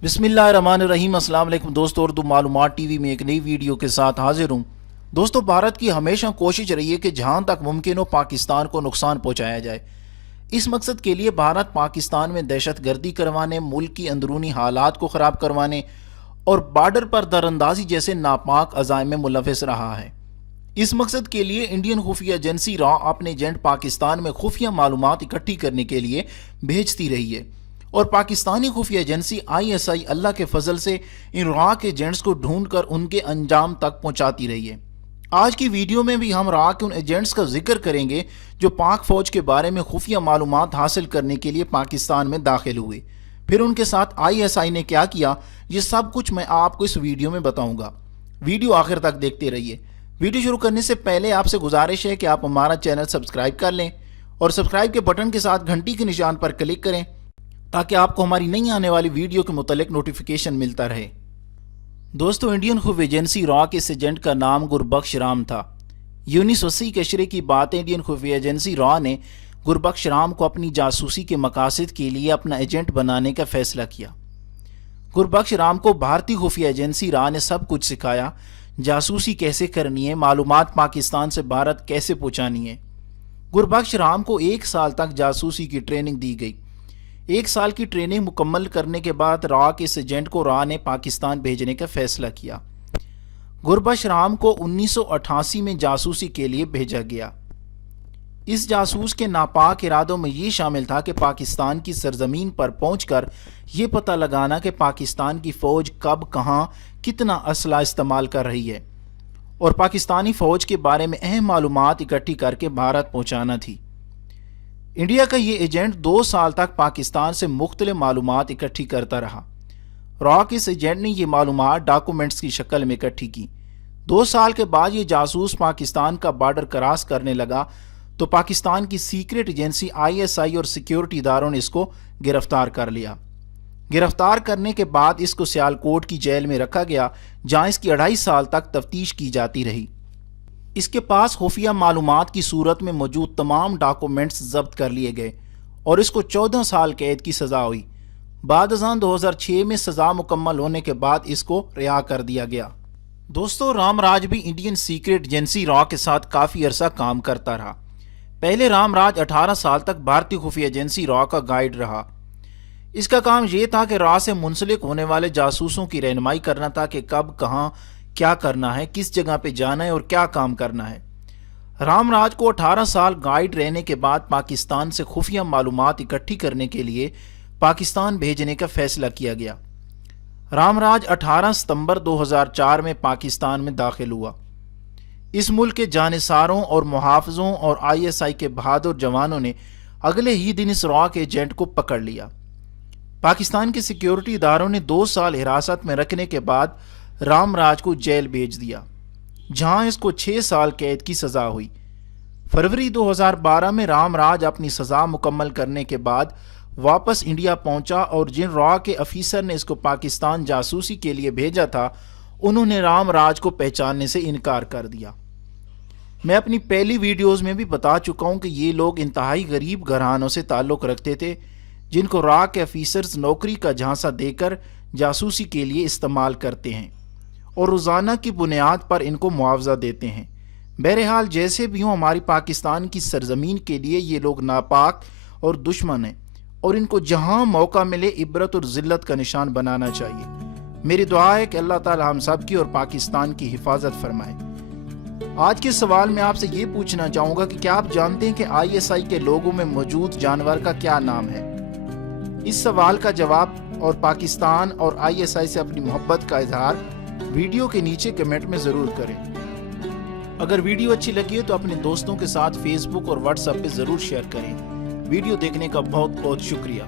बिस्मिल्लाहिर्रहमानिर्रहीम। अस्सलाम वालेकुम दोस्तों, उर्दू मालूमात टीवी में एक नई वीडियो के साथ हाजिर हूँ। दोस्तों, भारत की हमेशा कोशिश रही है कि जहाँ तक मुमकिन हो पाकिस्तान को नुकसान पहुँचाया जाए। इस मकसद के लिए भारत पाकिस्तान में दहशत गर्दी करवाने, मुल्क की अंदरूनी हालात को ख़राब करवाने और बॉर्डर पर दरअंदाजी जैसे नापाक अज़ाइम में मुलविस रहा है। इस मकसद के लिए इंडियन खुफिया एजेंसी रॉ अपने एजेंट पाकिस्तान में खुफिया मालूमात इकट्ठी करने के लिए भेजती रही है और पाकिस्तानी खुफिया एजेंसी ISI अल्लाह के फजल से इन रॉ के एजेंट्स को ढूंढकर उनके अंजाम तक पहुंचाती रही है। आज की वीडियो में भी हम रॉ के उन एजेंट्स का जिक्र करेंगे जो पाक फौज के बारे में खुफिया मालूमात हासिल करने के लिए पाकिस्तान में दाखिल हुए। फिर उनके साथ ISI ने क्या किया, ये सब कुछ मैं आपको इस वीडियो में बताऊंगा। वीडियो आखिर तक देखते रहिए। वीडियो शुरू करने से पहले आपसे गुजारिश है कि आप हमारा चैनल सब्सक्राइब कर लें और सब्सक्राइब के बटन के साथ घंटी के निशान पर क्लिक करें ताकि आपको हमारी नई आने वाली वीडियो के मुतालिक नोटिफिकेशन मिलता रहे। दोस्तों, इंडियन खुफिया एजेंसी रॉ के इस एजेंट का नाम गुरबख्श राम था। 1980 के अशरे की बात है। इंडियन खुफिया एजेंसी रॉ ने गुरबख्श राम को अपनी जासूसी के मकासद के लिए अपना एजेंट बनाने का फैसला किया। गुरबख्श राम को भारतीय खुफिया एजेंसी रॉ ने सब कुछ सिखाया, जासूसी कैसे करनी है, मालूमात पाकिस्तान से भारत कैसे पहुंचानी है। गुरबख्श राम को 1 साल तक जासूसी की ट्रेनिंग दी गई। 1 साल की ट्रेनिंग मुकम्मल करने के बाद रॉ के इस एजेंट को रॉ ने पाकिस्तान भेजने का फैसला किया। गुरबख्श राम को 1988 में जासूसी के लिए भेजा गया। इस जासूस के नापाक इरादों में ये शामिल था कि पाकिस्तान की सरजमीन पर पहुंचकर ये पता लगाना कि पाकिस्तान की फ़ौज कब, कहाँ, कितना असला इस्तेमाल कर रही है और पाकिस्तानी फ़ौज के बारे में अहम मालूमात इकट्ठी करके भारत पहुँचाना थी। इंडिया का ये एजेंट 2 साल तक पाकिस्तान से मुख्तलिफ मालूमात इकट्ठी करता रहा। रॉ के इस एजेंट ने ये मालूमात डॉक्यूमेंट्स की शक्ल में इकट्ठी की। 2 साल के बाद ये जासूस पाकिस्तान का बॉर्डर क्रॉस करने लगा तो पाकिस्तान की सीक्रेट एजेंसी ISI और सिक्योरिटी इदारों ने इसको गिरफ्तार कर लिया। गिरफ्तार करने के बाद इसको सियालकोट की जेल में रखा गया, जहां इसकी 2.5 साल तक तफ्तीश की जाती रही। इसके पास खुफिया मालूमात की सूरत में मौजूद तमाम डॉक्यूमेंट्स जब्त कर लिए गए और इसको 14 साल कैद की सज़ा हुई। बाद अज़ान 2006 में सज़ा मुकम्मल होने के बाद इसको रिहा कर दिया गया। दोस्तों, रामराज भी इंडियन सीक्रेट एजेंसी रॉ के साथ काफ़ी अरसा काम करता रहा। पहले रामराज 18 साल तक भारतीय खुफिया एजेंसी रॉ का गाइड रहा। इसका काम यह था कि रॉ से मुंसलिक होने वाले जासूसों की रहनुमाई करना था कि कब, कहाँ, क्या करना है, किस जगह पे जाना है और क्या काम करना है। रामराज को 18 साल गाइड रहने के बाद पाकिस्तान से खुफिया मालूमात इकट्ठी करने के लिए पाकिस्तान भेजने का फैसला किया गया। रामराज 18 सितंबर 2004 में पाकिस्तान में दाखिल हुआ। इस मुल्क के जानिसारों और मुहाफ़िज़ों और ISI के बहादुर जवानों ने अगले ही दिन इस रॉ के एजेंट को पकड़ लिया। पाकिस्तान के सिक्योरिटी इदारों ने 2 साल हिरासत में रखने के बाद रामराज को जेल भेज दिया, जहां इसको 6 साल कैद की सज़ा हुई। फरवरी 2012 में रामराज अपनी सज़ा मुकम्मल करने के बाद वापस इंडिया पहुंचा और जिन रॉ के अफीसर ने इसको पाकिस्तान जासूसी के लिए भेजा था, उन्होंने रामराज को पहचानने से इनकार कर दिया। मैं अपनी पहली वीडियोज़ में भी बता चुका हूं कि ये लोग इंतहाई गरीब घरानों से ताल्लुक़ रखते थे, जिनको रॉ के अफीसर्स नौकरी का झांसा देकर जासूसी के लिए इस्तेमाल करते हैं और रोज़ाना की बुनियाद पर इनको मुआवजा देते हैं। बहरहाल, जैसे भी हों, हमारी पाकिस्तान की सरजमीन के लिए ये लोग नापाक और दुश्मन हैं और इनको जहां मौका मिले इबरत और ज़िल्लत का निशान बनाना चाहिए। मेरी दुआ है कि अल्लाह ताला हम सब की और पाकिस्तान की हिफाजत फरमाए। आज के सवाल में आपसे ये पूछना चाहूँगा कि क्या आप जानते हैं कि ISI के लोगों में मौजूद जानवर का क्या नाम है? इस सवाल का जवाब और पाकिस्तान और ISI से अपनी मोहब्बत का इजहार वीडियो के नीचे कमेंट में ज़रूर करें। अगर वीडियो अच्छी लगी है तो अपने दोस्तों के साथ फेसबुक और व्हाट्सएप पे ज़रूर शेयर करें। वीडियो देखने का बहुत बहुत शुक्रिया।